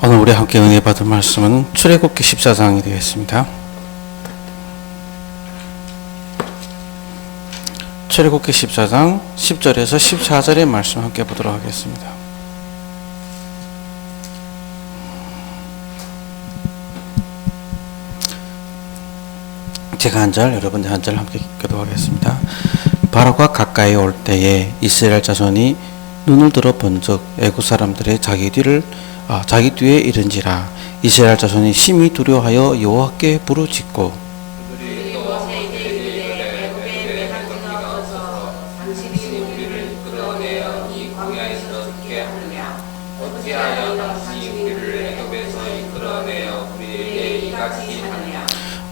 오늘 우리 함께 은혜 받을 말씀은 출애굽기 14장이 되겠습니다. 출애굽기 14장 10절에서 14절의 말씀 함께 보도록 하겠습니다. 제가 한 절, 여러분들 한 절 함께 읽도록 하겠습니다. 바로가 가까이 올 때에 이스라엘 자손이 눈을 들어 본즉 애굽 사람들의 자기 뒤에 이른지라. 이스라엘 자손이 심히 두려워하여 여호와께 부르짖고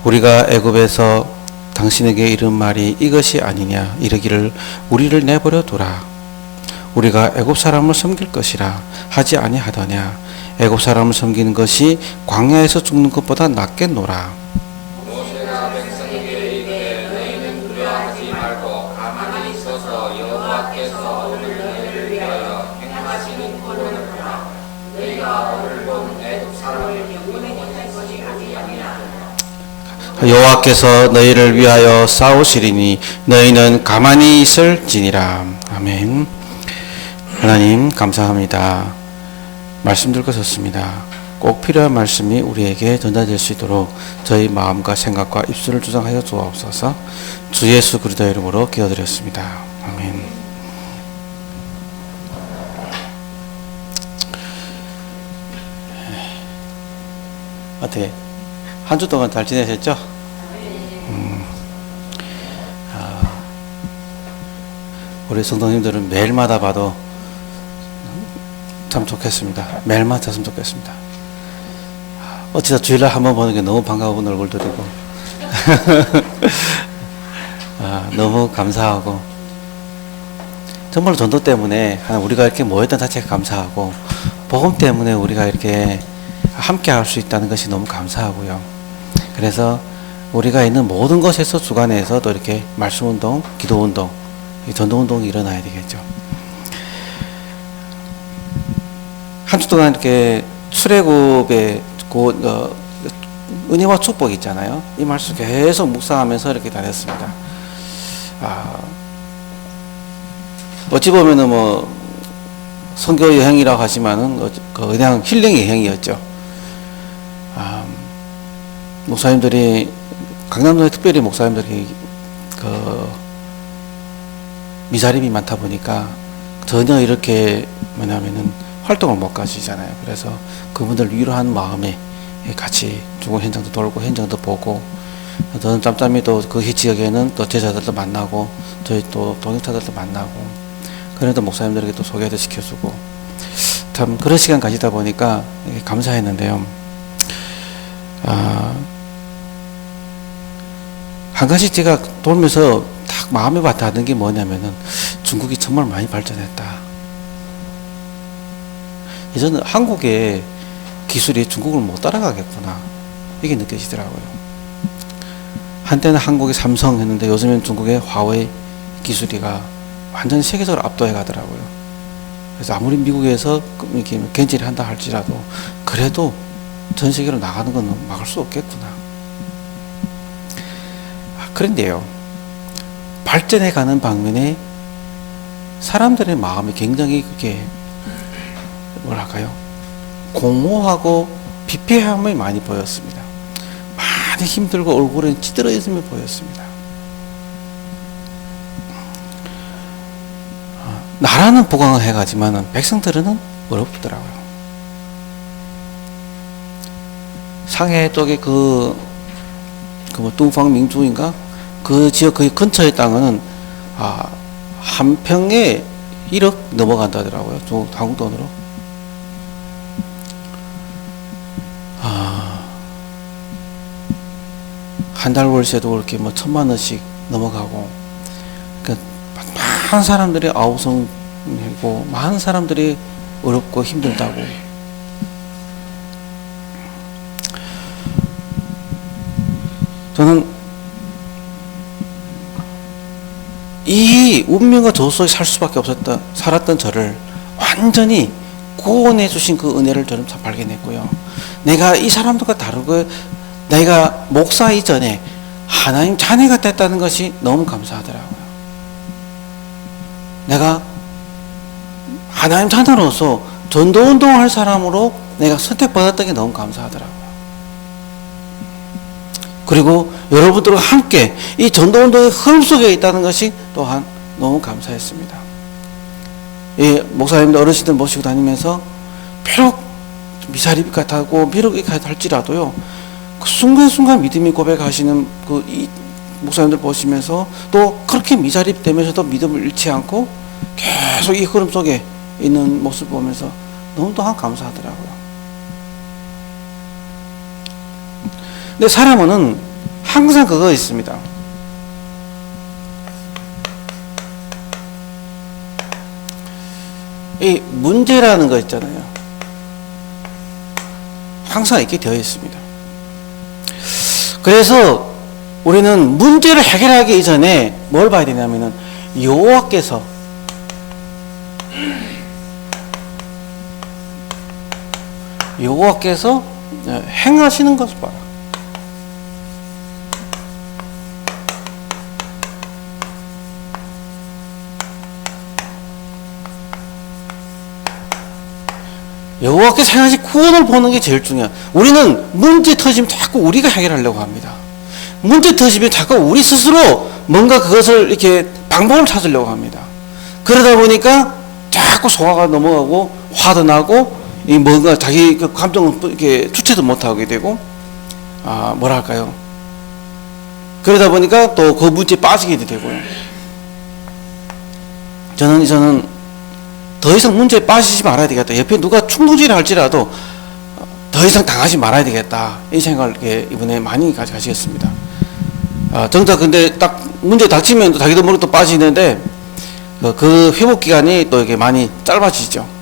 우리가 애굽에서 당신에게 이른 말이 이것이 아니냐. 이르기를 우리를 내버려 두라. 우리가 애굽 사람을 섬길 것이라 하지 아니하더냐. 애굽 사람을 섬기는 것이 광야에서 죽는 것보다 낫겠노라. 모세가 백성에게 이르되 너희는 두려워하지 말고 가만히 있어서 여호와께서 오늘 너희를 위하여 행하시는 구원을 보라. 너희가 오늘 본 애굽 사람을 영원히 못할 것이 아니하니라. 여호와께서 너희를 위하여 싸우시리니 너희는 가만히 있을지니라. 아멘. 하나님 감사합니다. 말씀 들고 섰습니다. 꼭 필요한 말씀이 우리에게 전달될 수 있도록 저희 마음과 생각과 입술을 주장하여 주옵소서. 주 예수 그리스도의 이름으로 기도드렸습니다. 아멘. 어떻게 한 주 동안 잘 지내셨죠? 우리 성도님들은 매일마다 봐도 참 좋겠습니다. 매일 만났으면 좋겠습니다. 어찌다 주일날 한번 보는 게 너무 반가운 얼굴들이고 너무 감사하고 정말 전도 때문에 우리가 이렇게 모였던 자체가 감사하고 복음 때문에 우리가 이렇게 함께 할 수 있다는 것이 너무 감사하고요. 그래서 우리가 있는 모든 것에서 주관해서 또 이렇게 말씀운동, 기도운동, 전도운동이 일어나야 되겠죠. 한 주 동안 이렇게 출애굽의 은혜와 축복 있잖아요. 이 말씀 계속 묵상하면서 이렇게 다녔습니다. 어찌 보면은 뭐 선교 여행이라고 하지만은 그냥 힐링 여행이었죠. 목사님들이 강남도에 특별히 목사님들이 미자립이 많다 보니까 전혀 이렇게 뭐냐면은 활동을 못 가시잖아요. 그래서 그분들 위로하는 마음에 같이 중국 현장도 돌고 현장도 보고, 저는 짬짬이 또 그 지역에는 또 제자들도 만나고 저희 또 동역자들도 만나고, 그래도 목사님들에게 또 소개도 시켜주고, 참 그런 시간 가지다 보니까 감사했는데요. 한 가지 제가 돌면서 딱 마음에 와닿는 게 뭐냐면은 중국이 정말 많이 발전했다. 저는 한국의 기술이 중국을 못 따라가겠구나, 이게 느껴지더라고요. 한때는 한국의 삼성 했는데 요즘엔 중국의 화웨이 기술이가 완전 세계적으로 압도해 가더라고요. 그래서 아무리 미국에서 이렇게 견제를 한다 할지라도 그래도 전 세계로 나가는 건 막을 수 없겠구나. 그런데요, 발전해 가는 방면에 사람들의 마음이 굉장히 그게 뭐랄까요, 공허하고 비폐함이 많이 보였습니다. 많이 힘들고 얼굴에 찌들어있음이 보였습니다. 나라는 보강을 해가지만 백성들은 어렵더라고요. 상해 쪽에 뭐 뚱팡민주인가 그 지역 그 근처의 땅은 한 평에 1억 넘어간다더라고요. 한국 돈으로. 한 달 월세도 그렇게 뭐 1,000만 원씩 넘어가고, 그러니까 많은 사람들이 아우성이고 많은 사람들이 어렵고 힘들다고. 저는 이 운명과 저주 속에 살았던 저를 완전히 구원해 주신 그 은혜를 저는 참 발견했고요. 내가 이 사람들과 다르고 내가 목사 이전에 하나님 자녀가 됐다는 것이 너무 감사하더라고요. 내가 하나님 자녀로서 전도운동을 할 사람으로 내가 선택받았던 게 너무 감사하더라고요. 그리고 여러분들과 함께 이 전도운동의 흐름 속에 있다는 것이 또한 너무 감사했습니다. 이 목사님들 어르신들 모시고 다니면서 비록 미사립 같고 비록 이렇게 할지라도요, 그 순간순간 믿음이 고백하시는 이 목사님들 보시면서 또 그렇게 미자립 되면서도 믿음을 잃지 않고 계속 이 흐름 속에 있는 모습 보면서 너무 또한 감사하더라고요. 근데 사람은 항상 그거 있습니다. 이 문제라는 거 있잖아요. 항상 있게 되어 있습니다. 그래서 우리는 문제를 해결하기 이전에 뭘 봐야 되냐면은 여호와께서 행하시는 것을 봐라. 여호와께서 행하신 구원을 보는 게 제일 중요해요. 우리는 문제 터지면 자꾸 우리가 해결하려고 합니다. 문제 터지면 자꾸 우리 스스로 뭔가 그것을 이렇게 방법을 찾으려고 합니다. 그러다 보니까 자꾸 소화가 넘어가고 화도 나고 이 뭔가 자기 그 감정을 이렇게 주체도 못하게 되고 뭐랄까요? 그러다 보니까 또 그 문제에 빠지게 되고요. 저는 더 이상 문제에 빠지지 말아야 되겠다. 옆에 누가 충동질을 할지라도 더 이상 당하지 말아야 되겠다. 이 생각을 이번에 많이 가지겠습니다. 정작 근데 딱 문제 닥치면 또 자기도 모르게 또 빠지는데 그 회복 기간이 또 이게 많이 짧아지죠.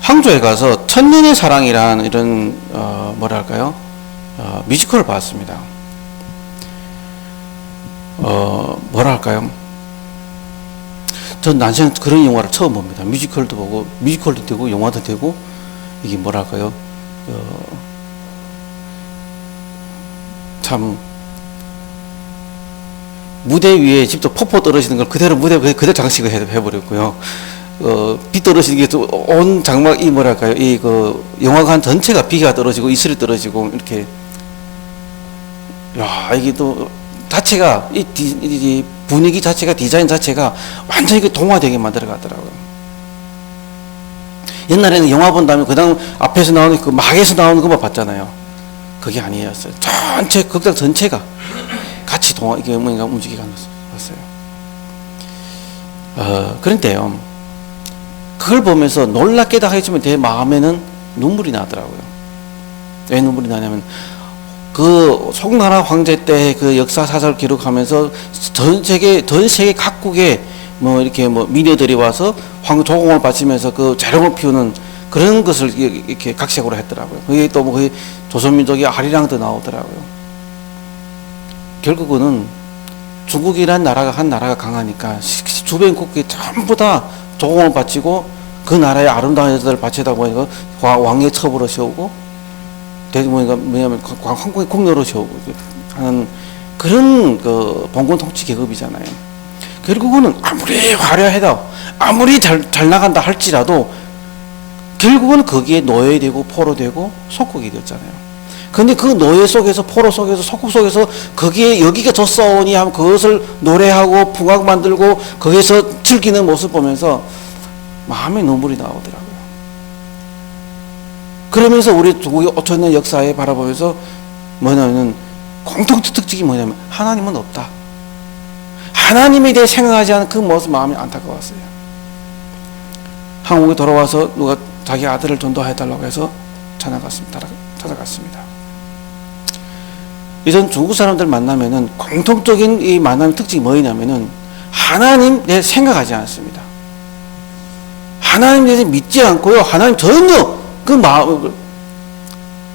항저에 가서 천년의 사랑이란 이런 뭐랄까요, 뮤지컬을 봤습니다. 뭐랄까요, 전 난생 그런 영화를 처음 봅니다. 뮤지컬도 보고 뮤지컬도 되고 영화도 되고 이게 뭐랄까요, 참 무대 위에 직접 폭포 떨어지는 걸 그대로 무대 그대로 장식을 해버렸고요. 비 떨어지는 게 온 장막 이 뭐랄까요, 이 그 영화관 전체가 비가 떨어지고 이슬이 떨어지고 이렇게, 야 이게 또 자체가 이 분위기 자체가 디자인 자체가 완전히 그 동화되게 만들어 가더라고요. 옛날에는 영화 본다면 그다음 앞에서 나오는 그 막에서 나오는 것만 봤잖아요. 그게 아니었어요. 전체 극장 전체가 같이 이게 뭔가 움직이게 봤어요. 그런데요, 그걸 보면서 놀랍게도 하지만 제 마음에는 눈물이 나더라고요. 왜 눈물이 나냐면 그 송나라 황제 때 그 역사 사설을 기록하면서 전 세계 각국의 뭐 이렇게 뭐 미녀들이 와서 조공을 바치면서 그 재롱을 피우는 그런 것을 이렇게 각색으로 했더라고요. 그게 또 뭐 조선민족의 아리랑도 나오더라고요. 결국은 중국이란 나라가 한 나라가 강하니까 주변 국이 전부 다 조공을 바치고 그 나라의 아름다운 여자들을 바치다 보니까 왕의 첩으로 세우고 뭐냐면 한국의 국녀로 세우고 하는 그런 그 봉건 통치 계급이잖아요. 결국은 아무리 화려해도 아무리 잘 나간다 할지라도 결국은 거기에 노예되고 포로되고 속국이 되었잖아요. 근데 그 노예 속에서 포로 속에서 속국 속에서 거기에 여기가 졌사오니 하면 그것을 노래하고 풍악 만들고 거기서 즐기는 모습 보면서 마음에 눈물이 나오더라고요. 그러면서 우리 중국의 5천년 역사에 바라보면서 뭐냐면 공통 특징이 뭐냐면 하나님은 없다. 하나님에 대해 생각하지 않은 그 모습 마음이 안타까웠어요. 한국에 돌아와서 누가 자기 아들을 전도해달라고 해서 찾아갔습니다. 이전 중국 사람들 만나면은 공통적인 이 만남의 특징이 뭐냐면은 하나님 내 생각하지 않습니다. 하나님 대해서 믿지 않고요. 하나님 전혀 그 마음,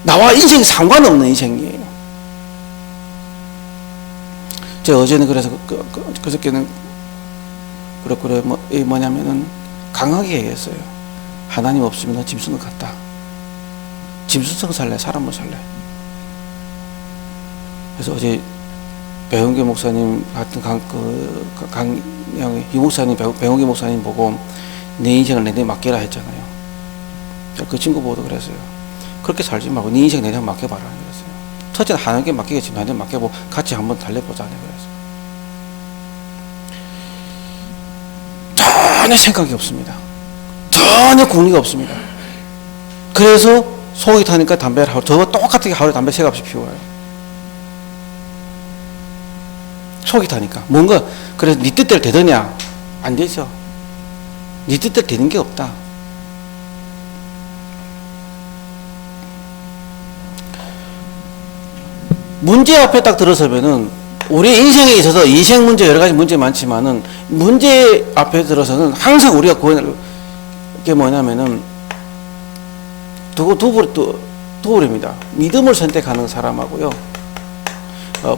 나와 인생이 상관없는 인생이에요. 제가 어제는 그래서 그저께는 그래 뭐냐면은 강하게 얘기했어요. 하나님 없으면 너 짐승 같다. 짐승처럼 살래, 사람으로 살래. 그래서 어제 배용기 목사님 같은 강영희 이 목사님, 배용기 목사님 보고 내 인생을 내내 맡겨라 했잖아요. 그 친구 보고도 그랬어요. 그렇게 살지 말고 네 인생 내내 맡겨봐라 그랬어요. 첫째는 하나님께 맡기겠지, 나한테 맡겨보고 같이 한번 달려보자 그랬어요. 전혀 생각이 없습니다. 전혀 궁리가 없습니다. 그래서 속이 타니까 담배를 저와 똑같게 하루에 담배 3갑씩 피워요. 속이 타니까 뭔가. 그래서 네 뜻대로 되더냐? 안 되죠. 네 뜻대로 되는 게 없다. 문제 앞에 딱 들어서면은 우리 인생에 있어서 인생 문제 여러 가지 문제 많지만은 문제 앞에 들어서는 항상 우리가 구원을 게 뭐냐면은 두 부류입니다. 믿음을 선택하는 사람하고요,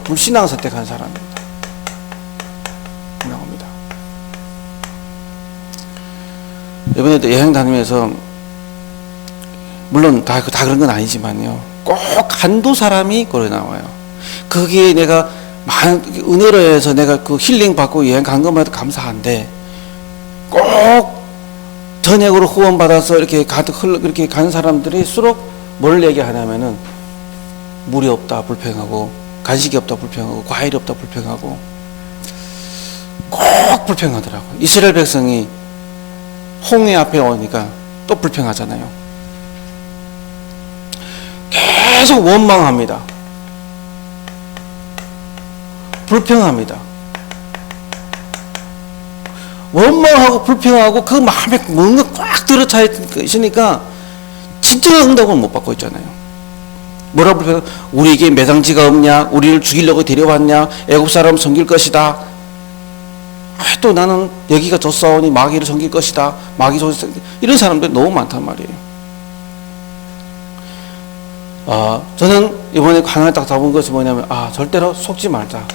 불신앙을 선택하는 사람입니다. 나옵니다. 이번에도 여행 다니면서 물론 다 그런 건 아니지만요, 꼭 한두 사람이 거기 나와요. 거기에 내가 많은 은혜로 해서 내가 그 힐링 받고 여행 간 것마다 감사한데, 꼭 전액으로 후원 받아서 이렇게 가득 그렇게 간 사람들일수록 뭘 얘기하냐면은 물이 없다 불평하고, 간식이 없다 불평하고, 과일이 없다 불평하고, 꼭 불평하더라고요. 이스라엘 백성이 홍해 앞에 오니까 또 불평하잖아요. 계속 원망합니다. 불평합니다. 원망하고 불평하고 그 마음에 뭔가 꽉 들어차 있으니까 진정한 응답을 못 받고 있잖아요. 뭐라 불평? 우리에게 매장지가 없냐? 우리를 죽이려고 데려왔냐? 애국 사람 섬길 것이다. 또 나는 여기가 좋사오니 마귀를 섬길 것이다. 마귀 소리, 이런 사람들 너무 많단 말이에요. 저는 이번에 하나 딱 잡은 것이 뭐냐면, 절대로 속지 말자.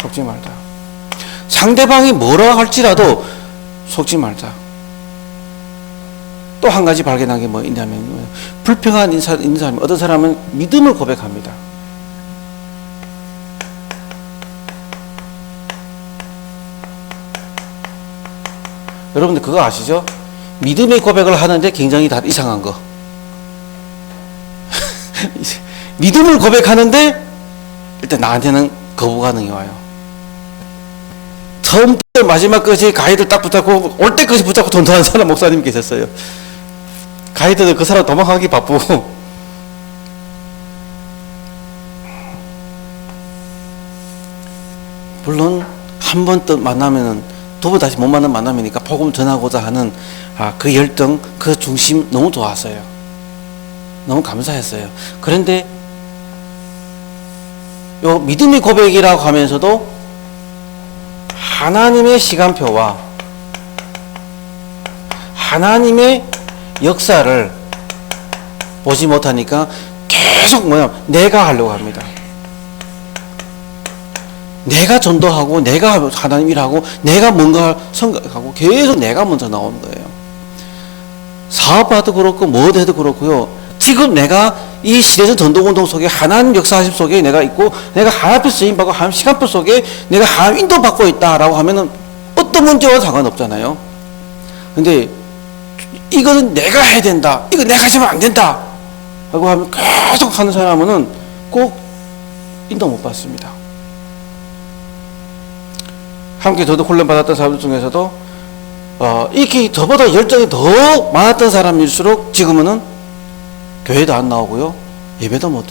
속지 말자. 상대방이 뭐라 할지라도 속지 말자. 또 한 가지 발견한 게 뭐 있냐면, 불평한 있는 사람이, 어떤 사람은 믿음을 고백합니다. 여러분들 그거 아시죠? 믿음의 고백을 하는데 굉장히 다 이상한 거. 믿음을 고백하는데 일단 나한테는 거부 반응이 와요. 처음부터 마지막까지 가이드 딱 붙잡고 올 때까지 붙잡고 전도하는 사람 목사님이 계셨어요. 가이드는 그 사람 도망가기 바쁘고, 물론 한 번 또 만나면은 두 번 다시 못 만나면 만남이니까 복음 전하고자 하는 그 열정, 그 중심 너무 좋았어요. 너무 감사했어요. 그런데 요 믿음의 고백이라고 하면서도 하나님의 시간표와 하나님의 역사를 보지 못하니까 계속 내가 하려고 합니다. 내가 전도하고, 내가 하나님 일하고, 내가 뭔가 생각하고, 계속 내가 먼저 나오는 거예요. 사업화도 그렇고, 뭐도 해도 그렇고요. 지금 내가 이 시대전 전도운동 속에 하나님 역사하심 속에 내가 있고, 내가 하나님 쓰임받고, 하나님 시간표 속에 내가 하나님 인도받고 있다라고 하면은 어떤 문제와 상관없잖아요. 근데 이거는 내가 해야 된다, 이거 내가 하시면 안 된다 라고 하면 계속 하는 사람은 꼭 인도 못 받습니다. 함께 저도 훈련 받았던 사람들 중에서도 이렇게 저보다 열정이 더 많았던 사람일수록 지금은 교회도 안 나오고요, 예배도 못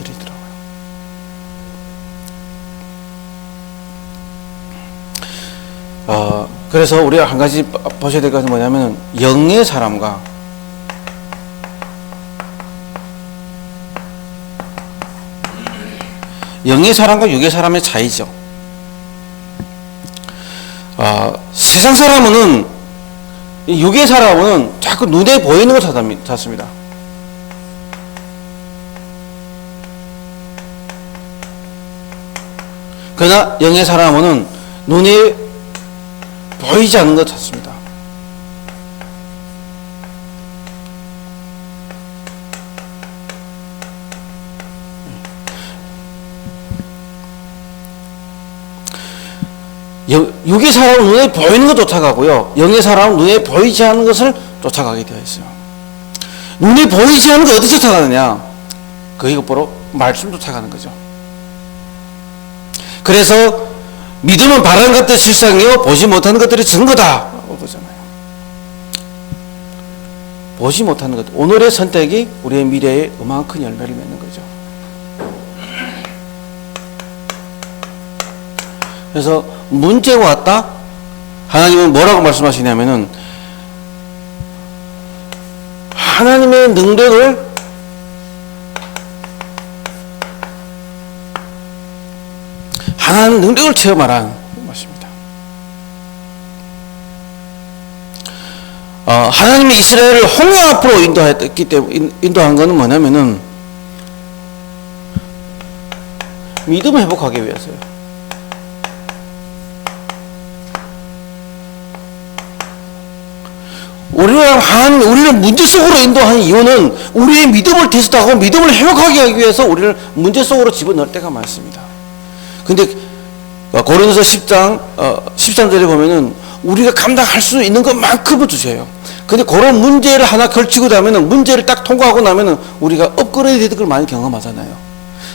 드리더라고요. 그래서 우리가 한 가지 보셔야 될 것은 뭐냐면, 영의 사람과 영의 사람과 육의 사람의 차이죠. 세상 사람은 육의 사람은 자꾸 눈에 보이는 걸 찾습니다. 그러나 영의 사람은 눈에 보이지 않는 것 찾습니다. 육의 사람은 눈에 보이는 것 쫓아가고요, 영의 사람은 눈에 보이지 않는 것을 쫓아가게 되어 있어요. 눈에 보이지 않는 걸 어떻게 쫓아가느냐? 그것 바로 말씀 쫓아가는 거죠. 그래서 믿음은 바라는 것들이 실상이요 보지 못하는 것들이 증거다 그러잖아요. 보지 못하는 것, 오늘의 선택이 우리의 미래에 어마어마한 큰 열매를 맺는 거죠. 그래서 문제가 왔다? 하나님은 뭐라고 말씀하시냐면은 하나님의 능력을 하나님 능력을 체험하라는 것입니다. 하나님이 이스라엘을 홍해 앞으로 인도했기 때문에 인도한 것은 뭐냐면은 믿음을 회복하기 위해서요. 우리를 문제 속으로 인도하는 이유는 우리의 믿음을 테스트하고 믿음을 회복하게 하기 위해서 우리를 문제 속으로 집어넣을 때가 많습니다. 근데 고린도서 10장 13절에 보면은 우리가 감당할 수 있는 것만큼은 주셔요. 근데 그런 문제를 하나 걸치고 나면은 문제를 딱 통과하고 나면은 우리가 업그레이드 되는 걸 많이 경험하잖아요.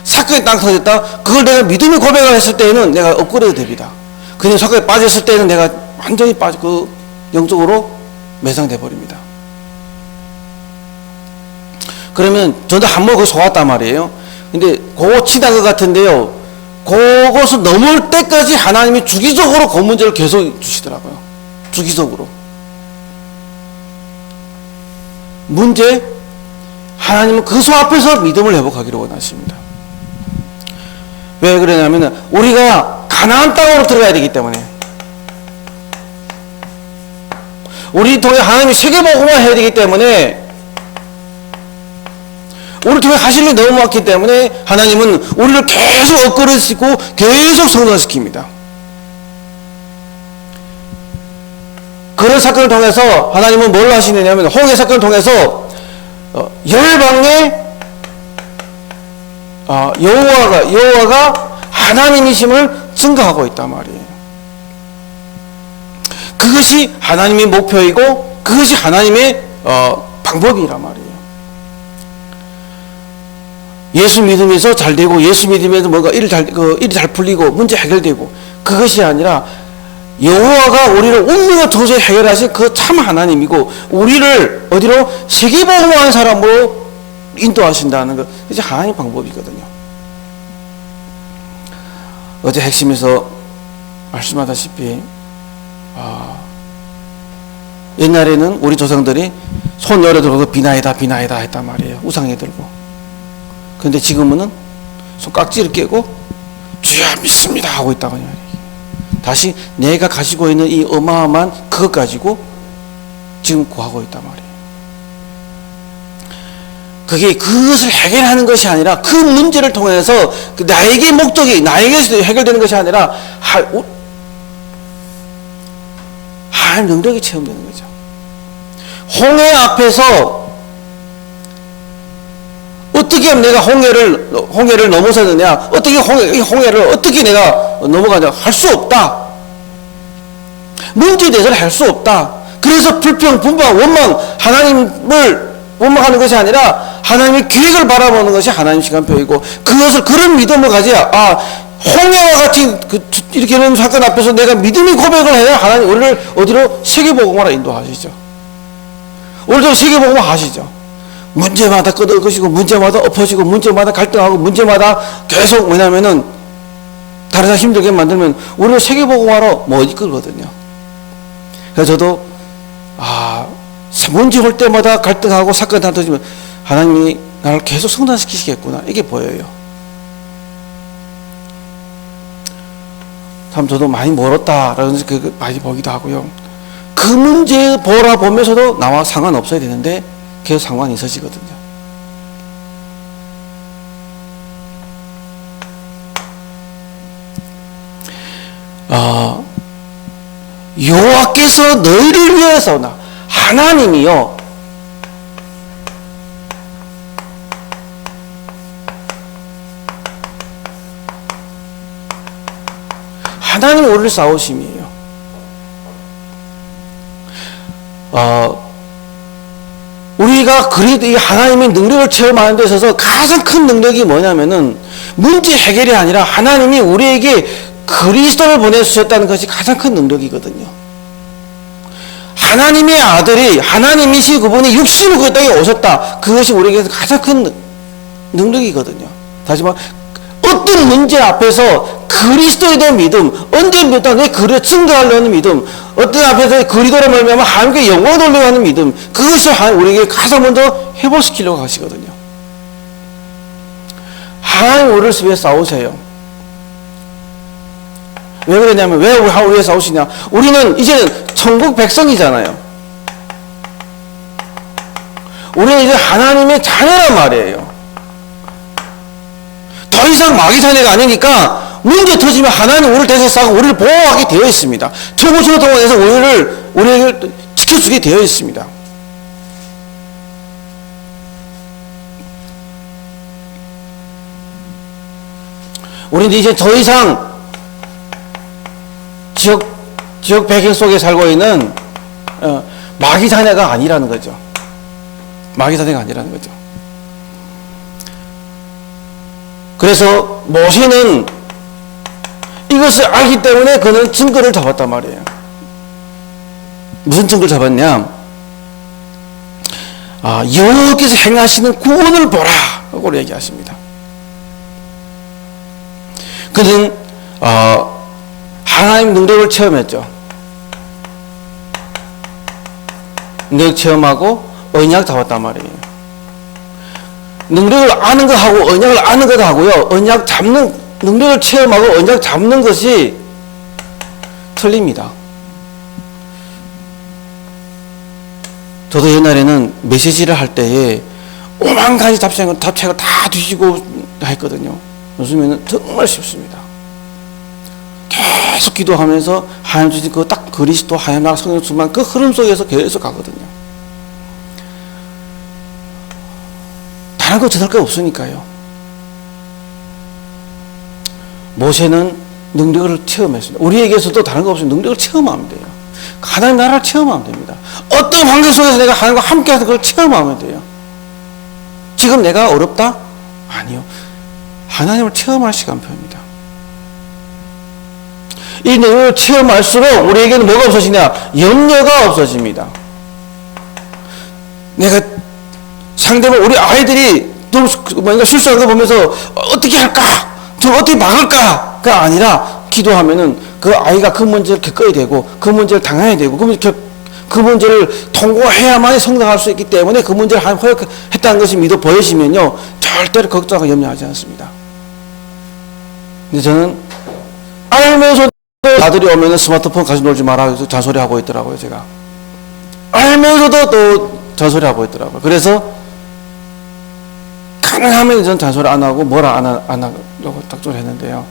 사건이 딱 터졌다. 그걸 내가 믿음의 고백을 했을 때는 내가 업그레이드 됩니다. 그냥 사건에 빠졌을 때는 내가 완전히 영적으로 매상돼 버립니다. 그러면 저도 한 번 그거 속았단 말이에요. 근데 그거 지난 것 같은데요, 그것을 넘을 때까지 하나님이 주기적으로 그 문제를 계속 주시더라고요. 주기적으로. 문제, 하나님은 그 소 앞에서 믿음을 회복하기를 원하십니다. 왜 그러냐면 우리가 가나안 땅으로 들어가야 되기 때문에, 우리 통해 하나님이 세계복음을 해야 되기 때문에, 우리 통해 하실 일이 너무 많기 때문에 하나님은 우리를 계속 업그레이드시키고 계속 성장시킵니다. 그런 사건을 통해서 하나님은 뭘 하시느냐면, 홍해 사건을 통해서 열방에 여호와가 하나님이심을 증거하고 있단 말이에요. 그것이 하나님의 목표이고 그것이 하나님의 방법이란 말이에요. 예수 믿으면서 잘 되고, 예수 믿으면서 뭔가 일이 잘 풀리고 문제 해결되고, 그것이 아니라 여호와가 우리를 운명을 통해서 해결하신 그 참 하나님이고, 우리를 어디로? 세계복음화한 사람으로 인도하신다는 것, 이제 하나님 방법이거든요. 어제 핵심에서 말씀하다시피 옛날에는 우리 조상들이 손 열어 들고 비나이다 했단 말이에요. 우상에 들고. 근데 지금은 손 깍지를 깨고 주여 믿습니다 하고 있다고 말이에요. 다시 내가 가지고 있는 이 어마어마한 그것 가지고 지금 구하고 있단 말이에요. 그것을 해결하는 것이 아니라, 그 문제를 통해서 나에게 목적이, 나에게서 해결되는 것이 아니라 하나님 능력이 체험되는 거죠. 홍해 앞에서 어떻게 하면 내가 홍해를 넘어서느냐, 어떻게 홍해를 어떻게 내가 넘어가냐, 할 수 없다. 문제에 대해서는 할 수 없다. 그래서 불평, 분방, 원망, 하나님을 원망하는 것이 아니라 하나님의 계획을 바라보는 것이 하나님 시간표이고, 그런 믿음을 가져야, 홍해와 같이 이렇게 하는 사건 앞에서 내가 믿음의 고백을 해야 하나님 우리를 어디로? 세계복음화로 인도하시죠. 오늘도 세계복음화 하시죠. 문제마다 끄덕으시고, 문제마다 엎어지고, 문제마다 갈등하고, 문제마다 계속, 뭐냐면은 다른 사람 힘들게 만들면 우리를 세계복음화로 못 이끌거든요. 그래서 저도 문제 올 때마다 갈등하고 사건이 다 터지면 하나님이 나를 계속 성장시키시겠구나, 이게 보여요. 참 저도 많이 멀었다라는 그 많이 보기도 하고요. 그 문제 보면서도 나와 상관없어야 되는데 계속 상관이 있어지거든요. 여호와께서 너희를 위해서 하나님이요, 하나님 우리를 싸우심이에요. 우리가 그래도 이 하나님의 능력을 체험하는 데 있어서 가장 큰 능력이 뭐냐면은 문제 해결이 아니라 하나님이 우리에게 그리스도를 보내주셨다는 것이 가장 큰 능력이거든요. 하나님의 아들이, 하나님이신 그분이 육신으로 그 땅에 오셨다. 그것이 우리에게 가장 큰 능력이거든요. 다시 말해, 어떤 문제 앞에서 그리스도에 대한 믿음, 언제 믿다 내 그를 증거하려는 믿음, 어떤 앞에서 그리스도를 말미암아 하나님께 영광을 돌리려 하는 믿음, 그것이 우리에게 가장 먼저 회복시키려고 하시거든요. 하나님 우리를 위해 싸우세요. 왜 그러냐면, 왜 우리를 위해 싸우시냐? 우리는 이제는 천국 백성이잖아요. 우리는 이제 하나님의 자녀란 말이에요. 더 이상 마귀 자녀가 아니니까 문제 터지면 하나님 우리를 대신 싸고 우리를 보호하게 되어 있습니다. 천국을 통해서 우리를 지켜주게 되어 있습니다. 우리는 이제 더 이상 지역 배경 속에 살고 있는 마귀 자녀가 아니라는 거죠. 마귀 자녀가 아니라는 거죠. 그래서 모세는 이것을 알기 때문에 그는 증거를 잡았단 말이에요. 무슨 증거를 잡았냐? 여호와께서 행하시는 구원을 보라 라고 얘기하십니다. 그는 하나님 능력을 체험했죠. 능력 체험하고 언약 잡았단 말이에요. 능력을 아는 것하고 언약을 아는 것하고요, 언약 잡는, 능력을 체험하고 언약 잡는 것이 틀립니다. 저도 옛날에는 메시지를 할 때에 오만 가지 잡채가 다 뒤지고 했거든요. 요즘에는 정말 쉽습니다. 계속 기도하면서 하나님 주신 그 딱 그리스도 하나님 나라 성령 충만 그 흐름 속에서 계속 가거든요. 다른 거 전할 거 없으니까요. 모세는 능력을 체험했습니다. 우리에게서도 다른 거 없이 능력을 체험하면 돼요. 하나님 나라를 체험하면 됩니다. 어떤 환경 속에서 내가 하나님과 함께해서 그걸 체험하면 돼요. 지금 내가 어렵다? 아니요. 하나님을 체험할 시간표입니다. 이 내용을 체험할수록 우리에게는 뭐가 없어지냐? 염려가 없어집니다. 내가 상대방 우리 아이들이 뭔가 실수하는 거 보면서 어떻게 할까? 좀 어떻게 막을까가 아니라 기도하면은 그 아이가 그 문제를 겪어야 되고 그 문제를 당해야 되고 그 문제를 통과해야만 성장할 수 있기 때문에 그 문제를 허용했다는 것이 믿어 보여지면요 절대로 걱정하고 염려하지 않습니다. 근데 저는 알면서도 아들이 오면은 스마트폰 가지고 놀지 마라 해서 잔소리하고 있더라고요. 제가 알면서도 또 잔소리하고 있더라고요. 그래서 가능하면 전 잔소리 안 하고 뭐라 안 하려고 작정을 했는데요.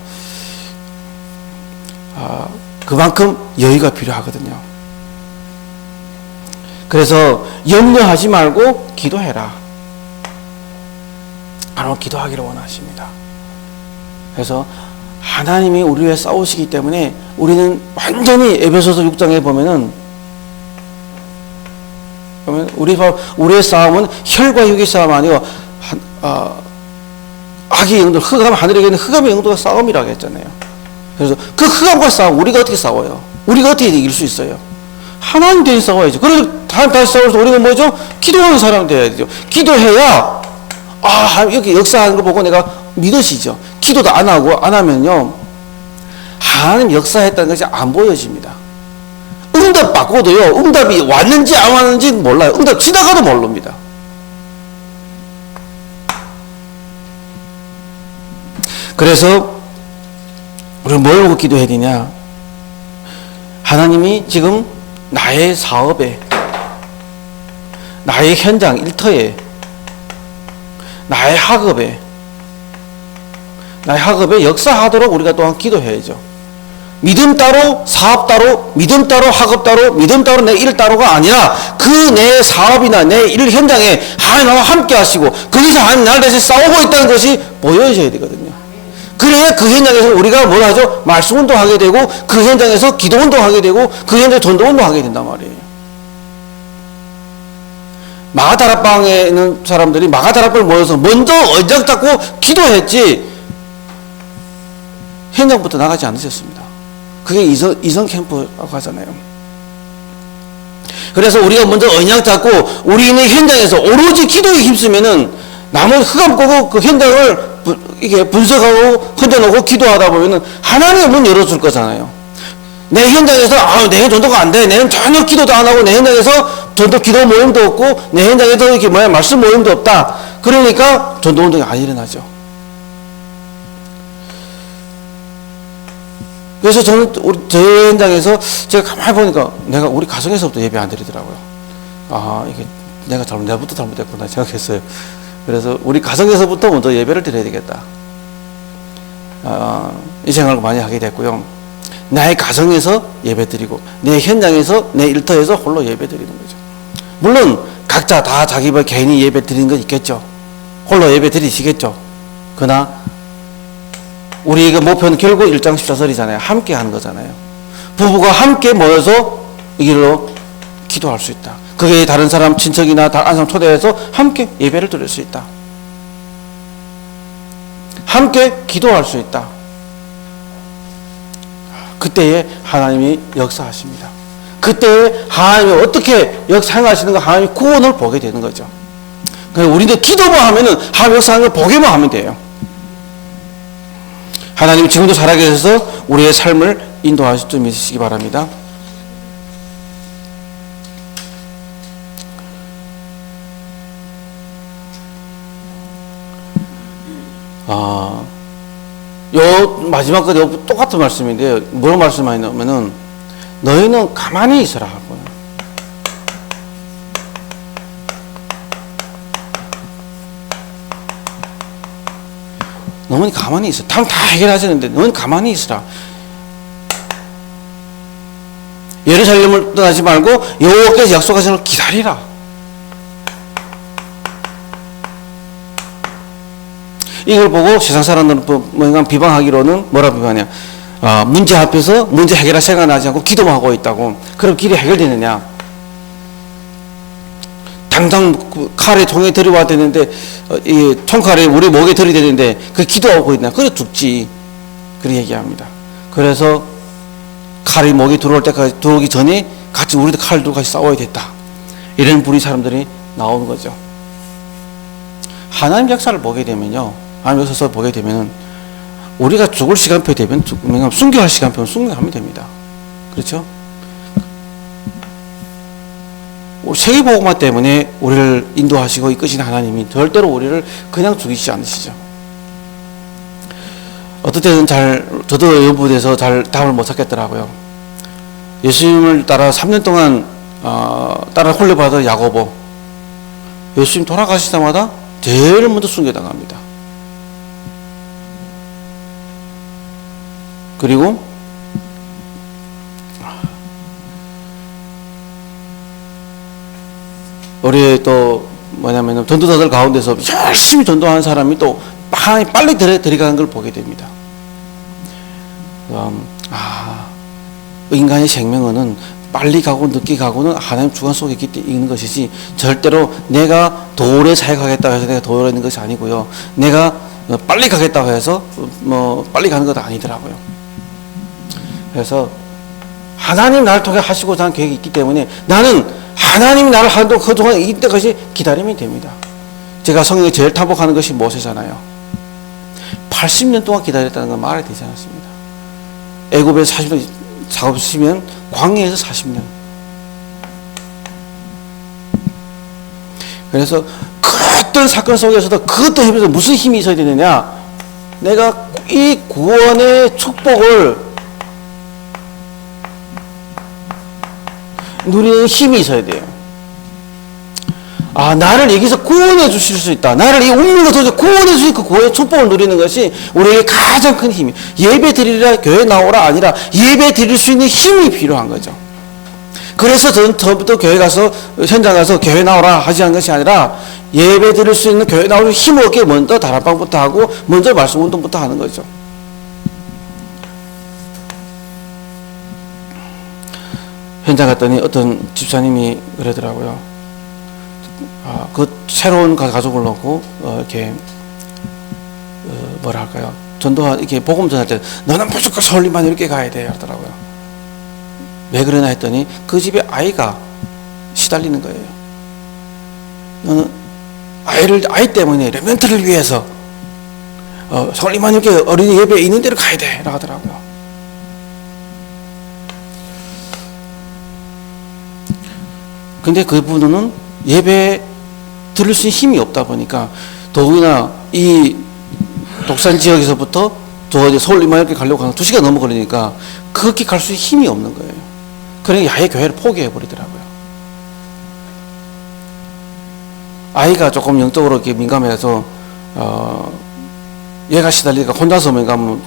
그만큼 여유가 필요하거든요. 그래서 염려하지 말고 기도해라. 바로 기도하기를 원하십니다. 그래서 하나님이 우리 위해 싸우시기 때문에 우리는 완전히 에베소서 6장에 보면은 우리의 싸움은 혈과 육의 싸움 아니고 악의 영들, 흑암, 하늘에게 있는 흑암의 영들과 싸움이라고 했잖아요. 그래서 그 흑암과 싸움, 우리가 어떻게 싸워요? 우리가 어떻게 이길 수 있어요? 하나님 대신 싸워야죠. 그래서 다시 싸워서 우리는 뭐죠? 기도하는 사람 되어야 되죠. 기도해야, 여기 역사하는 거 보고 내가 믿으시죠. 기도도 안 하면요, 하나님 역사했다는 것이 안 보여집니다. 응답 받고도요, 응답이 왔는지 안 왔는지 몰라요. 응답 지나가도 모릅니다. 그래서 우리가 뭘 보고 기도해야 되냐? 하나님이 지금 나의 사업에, 나의 현장 일터에, 나의 학업에 역사하도록 우리가 또한 기도해야죠. 믿음 따로, 사업 따로, 믿음 따로, 학업 따로, 믿음 따로, 내 일 따로가 아니라 그 내 사업이나 내 일 현장에 하나님 나와 함께 하시고 거기서 하나님 나를 대신 싸우고 있다는 것이 보여져야 되거든요. 그래야 그 현장에서 우리가 뭘 하죠? 말씀 운동하게 되고 그 현장에서 기도 운동하게 되고 그 현장에서 전도 운동하게 된단 말이에요. 마가다락방에 있는 사람들이 마가다락방을 모여서 먼저 언장 잡고 기도했지 현장부터 나가지 않으셨습니다. 그게 이성 캠프라고 하잖아요. 그래서 우리가 먼저 언약 잡고 우리 있는 현장에서 오로지 기도에 힘쓰면은 나머지 흑암 꼬고 그 현장을 이게 분석하고 흔들어놓고 기도하다 보면은 하나님의 문 열어줄 거잖아요. 내 현장에서 내가 전도가 안 돼. 내는 전혀 기도도 안 하고 내 현장에서 전도 기도 모임도 없고 내 현장에서 이렇게 말씀 모임도 없다. 그러니까 전도 운동이 안 일어나죠. 그래서 저는 제 현장에서 제가 가만히 보니까 내가 우리 가정에서부터 예배 안 드리더라고요. 이게 내부터 잘못했구나 생각했어요. 그래서 우리 가정에서부터 먼저 예배를 드려야 되겠다. 이 생각을 많이 하게 됐고요. 나의 가정에서 예배 드리고 내 현장에서 내 일터에서 홀로 예배 드리는 거죠. 물론 각자 다 자기 개인이 예배 드리는 건 있겠죠. 홀로 예배 드리시겠죠. 그러나 우리의 목표는 결국 1장 14절이잖아요. 함께 하는 거잖아요. 부부가 함께 모여서 이 길로 기도할 수 있다. 그게 다른 사람 친척이나 다른 사람 초대해서 함께 예배를 드릴 수 있다. 함께 기도할 수 있다. 그때에 하나님이 역사하십니다. 그때에 하나님이 어떻게 역사하시는가 하나님이 구원을 보게 되는 거죠. 그러니까 우리도 기도만 하면은 하나님 역사하는 걸 보기만 하면 돼요. 하나님 지금도 살아계셔서 우리의 삶을 인도하실 줄 믿으시기 바랍니다. 요 마지막 거 똑같은 말씀인데요. 뭐로 말씀하냐면은 너희는 가만히 있으라 하고. 너는 가만히 있어. 다 해결하시는데 너는 가만히 있으라. 예루살렘을 떠나지 말고 여호와께서 약속하신 걸 기다리라. 이걸 보고 세상 사람들은 비방하기로는 뭐라 비방하냐? 문제 앞에서 문제 해결할 생각 나지 않고 기도만 하고 있다고. 그럼 길이 해결되느냐? 당장 칼에 총에 들어와야 되는데 이 총칼에 우리 목에 들이대는데 그 기도하고 있나? 그래 죽지. 그렇게 얘기합니다. 그래서 칼이 목에 들어오기 전에 같이 우리도 칼 들고 같이 싸워야 됐다. 이런 부리 사람들이 나오는 거죠. 하나님 역사를 보게 되면요, 하나님 역사를 보게 되면은 우리가 죽을 시간표 되면 순교할 시간표는 순교하면 됩니다. 그렇죠? 세계복음화 때문에 우리를 인도하시고 이끄신 하나님이 절대로 우리를 그냥 죽이시지 않으시죠. 어떨 때는 저도 이 부분에서 잘 답을 못 찾겠더라고요. 예수님을 따라 3년 동안 따라 홀려받은 야고보, 예수님 돌아가시자마자 제일 먼저 순교당합니다. 그리고 우리 또 뭐냐면 전도자들 가운데서 열심히 전도하는 사람이 또 빨리 들어가는 걸 보게 됩니다. 인간의 생명은 빨리 가고 늦게 가고는 하나님 주관 속에 있는 것이지 절대로 내가 도래 사역하겠다고 해서 내가 도래 있는 것이 아니고요. 내가 빨리 가겠다고 해서 빨리 가는 것도 아니더라고요. 그래서 하나님 나를 통해 하시고자 하는 계획이 있기 때문에 나는 하나님이 나를 하는 동안 그동안 이때까지 기다리면 됩니다. 제가 성경에 제일 타복하는 것이 모세잖아요. 80년 동안 기다렸다는 건 말이 되지 않았습니다. 애굽에서 40년 작업하시면 광야에서 40년. 그래서 그 어떤 사건 속에서도 그 어떤 힘에서 무슨 힘이 있어야 되느냐? 내가 이 구원의 축복을 누리는 힘이 있어야 돼요. 아, 나를 여기서 구원해 주실 수 있다. 나를 이 운명을 통해서 구원해 주실 그 구원의 축복을 누리는 것이 우리에게 가장 큰 힘이. 예배 드리라, 교회 나오라 아니라 예배 드릴 수 있는 힘이 필요한 거죠. 그래서 저는 처음부터 교회 가서, 현장 가서 교회 나오라 하지 않은 것이 아니라 예배 드릴 수 있는 교회 나오는 힘을 얻게 먼저 다락방부터 하고 먼저 말씀 운동부터 하는 거죠. 현장 갔더니 어떤 집사님이 그러더라고요. 아, 그 새로운 가족을 놓고 이렇게 뭐라 할까요? 전도한 이렇게 복음 전할 때 너는 무조건 서울리만 이렇게 가야 돼 하더라고요. 왜 그러나 했더니 그 집에 아이가 시달리는 거예요. 너는 아이 때문에 레멘트를 위해서 서울리만 이렇게 어린이 예배에 있는 데로 가야 돼 라고 하더라고요. 근데 그분은 예배 들을 수 있는 힘이 없다 보니까 더구나 이 독산 지역에서부터 저 서울 이마이렇게 가려고 하면 2시간 넘어 걸리니까 그렇게 갈 수 있는 힘이 없는 거예요. 그러니까 아예 교회를 포기해 버리더라고요. 아이가 조금 영적으로 이렇게 민감해서 얘가 시달리니까 혼자서 가면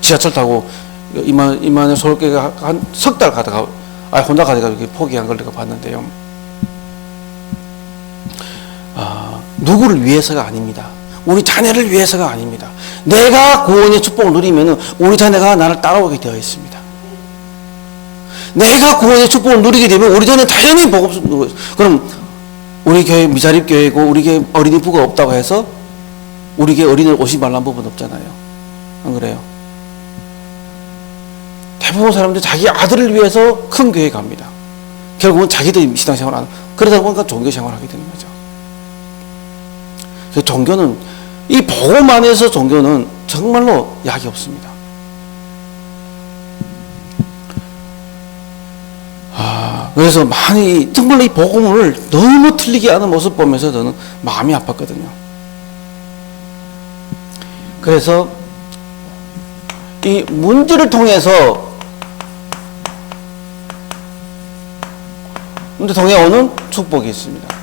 지하철 타고 이만에 서울교회가 한 석 달 가다가 혼자 가다가 이렇게 포기한 걸 내가 봤는데요. 누구를 위해서가 아닙니다. 우리 자녀를 위해서가 아닙니다. 내가 구원의 축복을 누리면 우리 자녀가 나를 따라오게 되어 있습니다. 내가 구원의 축복을 누리게 되면 우리 자녀는 당연히 복음 누리고 있어요. 그럼 우리 교회 미자립 교회고 우리 교회 어린이부가 없다고 해서 우리 교회 어린이를 오지 말라는 법은 없잖아요. 안 그래요? 대부분 사람들이 자기 아들을 위해서 큰 교회에 갑니다. 결국은 자기도 신앙생활 안 하고 그러다 보니까 종교생활을 하게 되는 거죠. 종교는 이 복음 안에서 종교는 정말로 약이 없습니다. 그래서 많이 정말로 이 복음을 너무 틀리게 하는 모습 보면서 저는 마음이 아팠거든요. 그래서 이 문제를 통해서 오는 축복이 있습니다.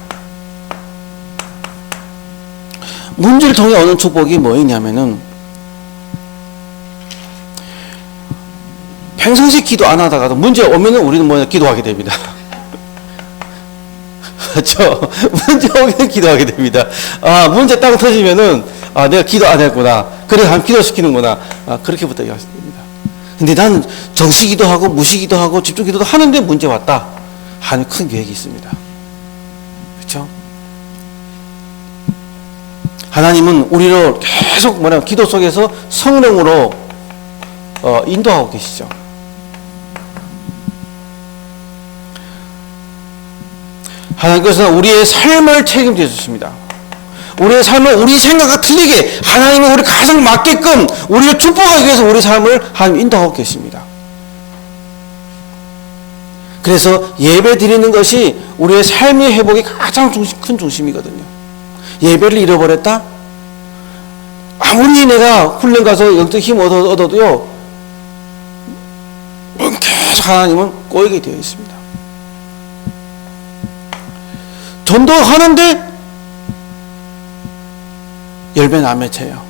문제를 통해 오는 축복이 뭐였냐면은 평상시 기도 안 하다가도 문제 오면은 우리는 기도하게 됩니다. 그렇죠? 문제 오면 기도하게 됩니다. 문제 딱 터지면은 내가 기도 안 했구나. 그래 한 기도시키는구나. 그렇게부터 이야기합니다. 근데 나는 정시 기도하고 무시 기도하고 집중 기도도 하는데 문제 왔다 하는 큰 계획이 있습니다. 그렇죠? 하나님은 우리를 계속 기도 속에서 성령으로 인도하고 계시죠. 하나님께서는 우리의 삶을 책임져 주십니다. 우리의 삶을 우리 생각과 틀리게 하나님이 우리 가장 맞게끔 우리를 축복하기 위해서 우리 삶을 하나님 인도하고 계십니다. 그래서 예배 드리는 것이 우리의 삶의 회복의 가장 큰 중심이거든요. 예배를 잃어버렸다? 아무리 내가 훈련 가서 영적 힘 얻어도요, 계속 하나님은 꼬이게 되어 있습니다. 전도하는데 열매 안 맺혀요.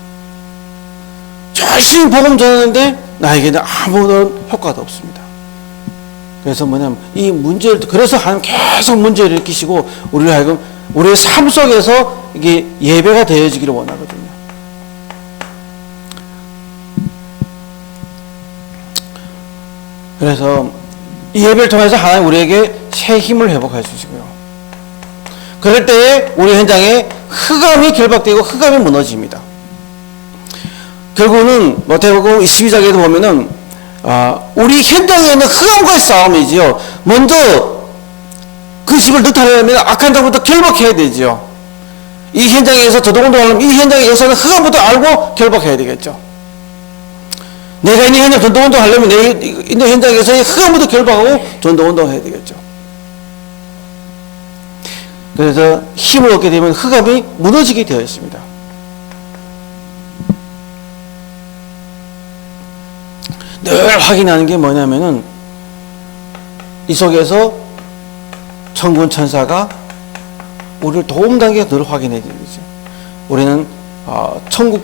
열심히 복음 전하는데 나에게는 아무런 효과도 없습니다. 그래서 이 문제를, 그래서 하나님 계속 문제를 일으키시고 우리를 하여금 우리의 삶 속에서 이게 예배가 되어지기를 원하거든요. 그래서 이 예배를 통해서 하나님 우리에게 새 힘을 회복해 주시고요. 그럴 때에 우리 현장에 흑암이 결박되고 흑암이 무너집니다. 결국은 마태복음 22장에도 보면은 우리 현장에 있는 흑암과의 싸움이지요. 먼저 그 집을 넣다려면 악한 자부터 결박해야 되지요. 이 현장에서 전도운동하려면 이 현장에 역사는 흑암부터 알고 결박해야 되겠죠. 내가 있는 현장 전도운동하려면 내 있는 현장에서의 흑암부터 결박하고 전도운동해야 되겠죠. 그래서 힘을 얻게 되면 흑암이 무너지게 되어 있습니다. 늘 확인하는 게 뭐냐면은 이 속에서 천군 천사가 우리를 도움다는 게 늘 확인해 주는 거죠. 우리는 천국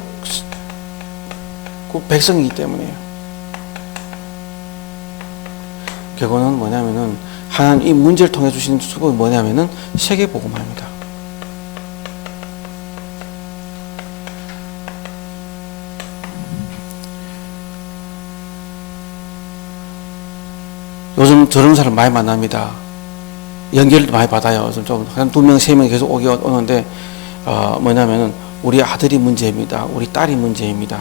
백성이기 때문에요. 결국은 뭐냐면은 하나님 이 문제를 통해 주시는 축복이 뭐냐면은 세계복음화입니다. 요즘 저런 사람 많이 만납니다. 연결도 많이 받아요. 요즘 좀 한 2명, 3명 계속 오는데 뭐냐면은 우리 아들이 문제입니다. 우리 딸이 문제입니다.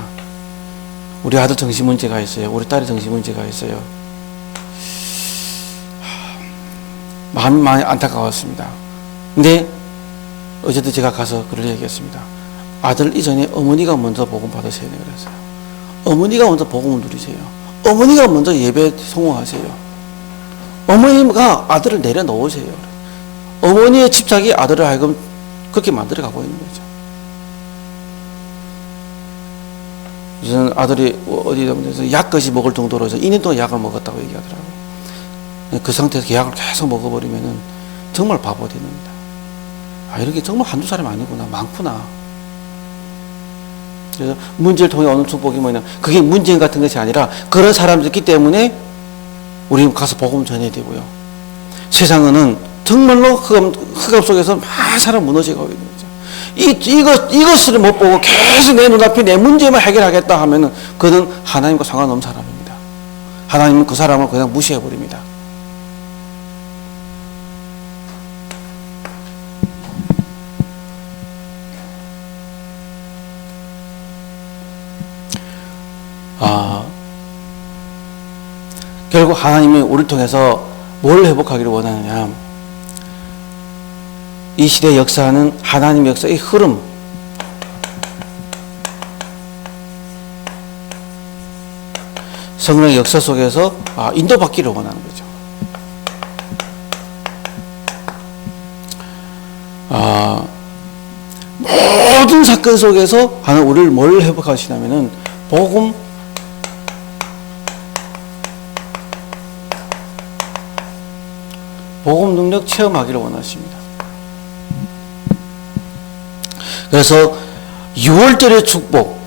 우리 아들 정신 문제가 있어요. 우리 딸이 정신 문제가 있어요. 마음이 많이 안타까웠습니다. 근데 어제도 제가 가서 그를 얘기했습니다. 아들 이전에 어머니가 먼저 복음 받으세요. 그랬어요. 어머니가 먼저 복음을 누리세요. 어머니가 먼저 예배 성공하세요. 어머니가 아들을 내려놓으세요. 어머니의 집착이 아들을 하여금 그렇게 만들어가고 있는 거죠. 저는 아들이 어디서 약까지 먹을 정도로 해서 2년 동안 약을 먹었다고 얘기하더라고요. 그 상태에서 약을 계속 먹어버리면 정말 바보 됩니다. 이런 게 정말 한두 사람이 아니구나. 많구나. 그래서 문제를 통해 오는 축복이 뭐냐. 그게 문제 같은 것이 아니라 그런 사람들이 있기 때문에 우리는 가서 복음 전해야 되고요. 세상은 정말로 흑암 속에서 많은 사람 무너져가고 있는 거죠. 이것을 못 보고 계속 내 눈앞에 내 문제만 해결하겠다 하면은 그는 하나님과 상관없는 사람입니다. 하나님은 그 사람을 그냥 무시해버립니다. 결국 하나님이 우리를 통해서 뭘 회복하기를 원하느냐. 이 시대의 역사는 하나님의 역사의 흐름, 성령의 역사 속에서 인도받기를 원하는 거죠. 모든 사건 속에서 하나님 우리를 뭘 회복하시냐면은 복음, 복음 능력 체험하기를 원하십니다. 그래서 6월절의 축복,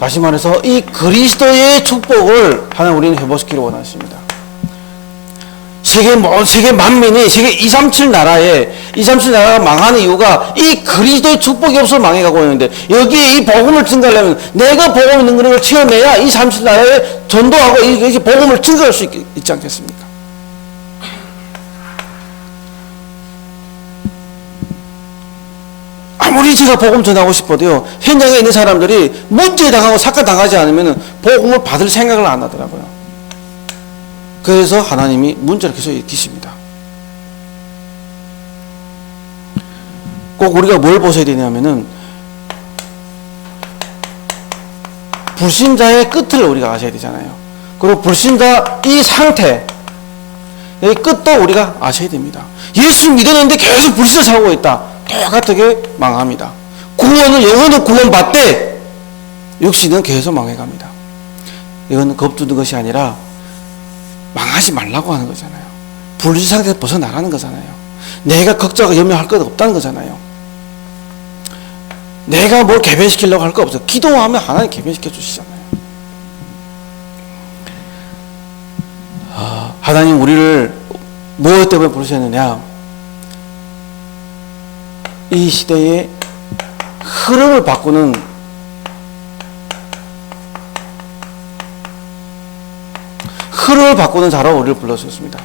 다시 말해서 이 그리스도의 축복을 하나님 우리는 회복시키기를 원하십니다. 세계 만민이 세계 237 나라가 망하는 이유가 이 그리스도의 축복이 없어 망해가고 있는데, 여기에 이 복음을 증가하려면 내가 복음 있는 걸 체험해야 이 37 나라에 전도하고 이 복음을 증가할 수 있지 않겠습니까? 아무리 제가 복음 전하고 싶어도요, 현장에 있는 사람들이 문제 당하고 사건 당하지 않으면 복음을 받을 생각을 안 하더라고요. 그래서 하나님이 문제를 계속 일으키십니다. 꼭 우리가 뭘 보셔야 되냐면은 불신자의 끝을 우리가 아셔야 되잖아요. 그리고 불신자 이 상태, 이 끝도 우리가 아셔야 됩니다. 예수 믿었는데 계속 불신자 살고 있다. 똑같게 망합니다. 영혼은 구원받되 육신은 계속 망해갑니다. 이건 겁주는 것이 아니라 망하지 말라고 하는 거잖아요. 불신 상태에서 벗어나라는 거잖아요. 내가 걱정하고 염려할 것 없다는 거잖아요. 내가 뭘 개변시키려고 할 거 없어요. 기도하면 하나님 개변시켜 주시잖아요. 하나님 우리를 무엇 때문에 부르셨느냐? 이 시대의 흐름을 바꾸는 자로 우리를 불러주셨습니다.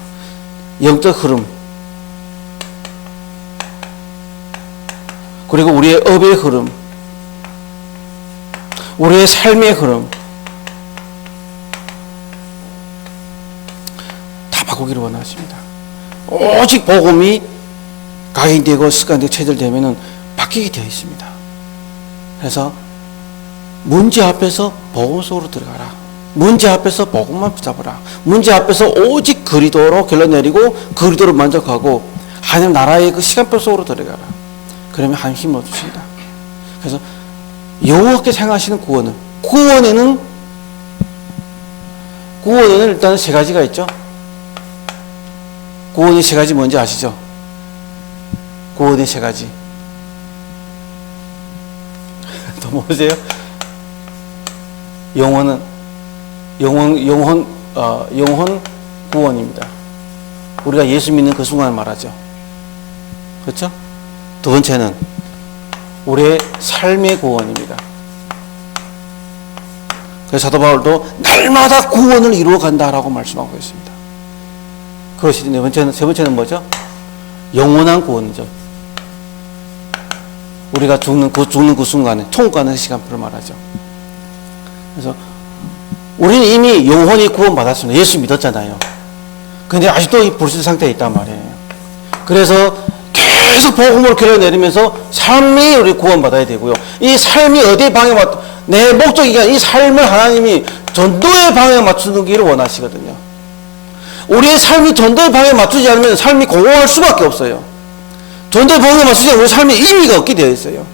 영적 흐름, 그리고 우리의 업의 흐름, 우리의 삶의 흐름 다 바꾸기를 원하십니다. 오직 복음이 각인되고 습관되고 체질되면 바뀌게 되어 있습니다. 그래서 문제 앞에서 복음 속으로 들어가라. 문제 앞에서 복음만 붙잡아라. 문제 앞에서 오직 그리스도로 결론 내리고 그리스도로 만족하고 하나님 나라의 그 시간표 속으로 들어가라. 그러면 하나님 힘을 주신다. 그래서 여호와께 생각하시는 구원은 구원에는 일단 세 가지가 있죠. 구원이 세 가지 뭔지 아시죠? 구원의 세 가지. 또 모르세요? 영혼 구원입니다. 우리가 예수 믿는 그 순간 말하죠. 그렇죠? 두 번째는 우리의 삶의 구원입니다. 그래서 사도 바울도 날마다 구원을 이루어 간다라고 말씀하고 있습니다. 그것이 세 번째는 뭐죠? 영원한 구원이죠. 우리가 죽는 그 순간에 천국 가는 시간표를 말하죠. 그래서 우리는 이미 영혼이 구원받았습니다. 예수 믿었잖아요. 근데 아직도 이 불신 상태에 있단 말이에요. 그래서 계속 복음을 흘려내리면서 삶이 우리 구원받아야 되고요. 이 삶이 어디에 방향 내 목적이 아니라 이 삶을 하나님이 전도의 방향에 맞추는 길을 원하시거든요. 우리의 삶이 전도의 방향에 맞추지 않으면 삶이 공허할 수밖에 없어요. 전도의 방향에 맞추지 않으면 우리 삶에 의미가 없게 되어 있어요.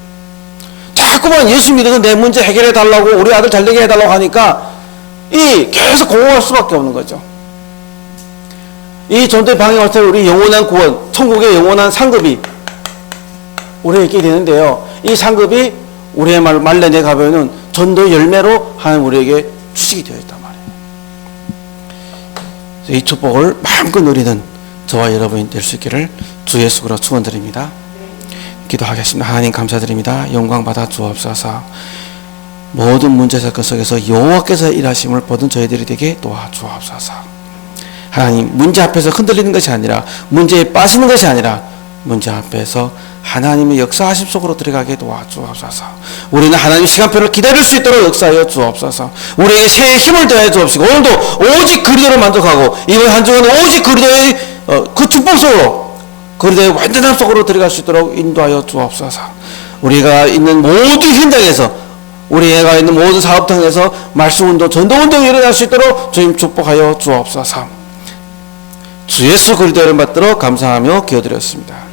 자꾸만 예수 믿어서 내 문제 해결해 달라고 우리 아들 잘되게 해달라고 하니까 이 계속 공허할 수밖에 없는 거죠. 이 전도의 방향에 맞춰서 우리 영원한 구원, 천국의 영원한 상급이 우리에게 있게 되는데요. 이 상급이 우리의 말년에 가면은 전도 열매로 하나님 우리에게 주시게 되어 있단 말이에요. 이 축복을 마음껏 누리는 저와 여러분이 될 수 있기를 주 예수 그리스도로 축원드립니다. 기도하겠습니다. 하나님 감사드립니다. 영광 받아 주옵소서. 모든 문제사건 속에서 여호와께서 일하심을 보던 저희들이 되게 도와주옵소서. 하나님, 문제 앞에서 흔들리는 것이 아니라, 문제에 빠지는 것이 아니라, 문제 앞에서 하나님의 역사하심 속으로 들어가게 도와주옵소서. 우리는 하나님의 시간표를 기다릴 수 있도록 역사하여 주옵소서. 우리에게 새해 힘을 더해 주옵시고, 오늘도 오직 그리스도를 만족하고 이번 한 주간은 오직 그리스도의 그 축복 속으로, 그리스도의 완전함 속으로 들어갈 수 있도록 인도하여 주옵소서. 우리가 있는 모든 현장에서, 우리가 있는 모든 사업장에서 말씀운동, 전도운동이 일어날 수 있도록 주님 축복하여 주옵소서. 주 예수 그리스도를 받들어 감사하며 기도드렸습니다.